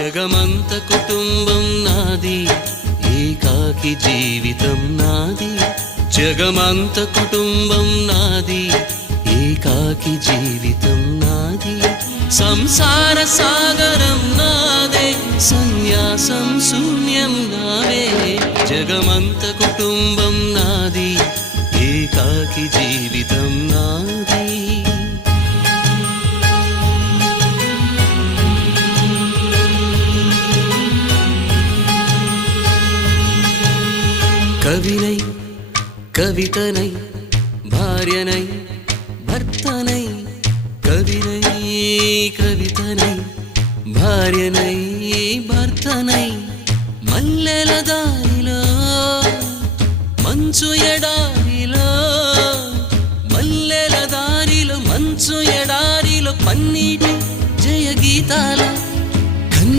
జగమంత కుటుంబం నాది, ఏకాకి జీవితం నాది. జగమంత కుటుంబం నాది, ఏకాకి జీవితం నాది. సంసార సాగరం నాదే, సన్యాసం శూన్యం నావే. జగమంత కుటుంబం నాది, ఏకాకి జీవితం నాది. కవినై కవితనై భార్యనై భర్తనై, కవినై కవితనై భార్యనై భర్తనై, మల్లెల దారిలో మంచు ఎడారిలో, మల్లెల దారిలో మంచు ఎడారిలో, పన్నీటి జయ గీతాల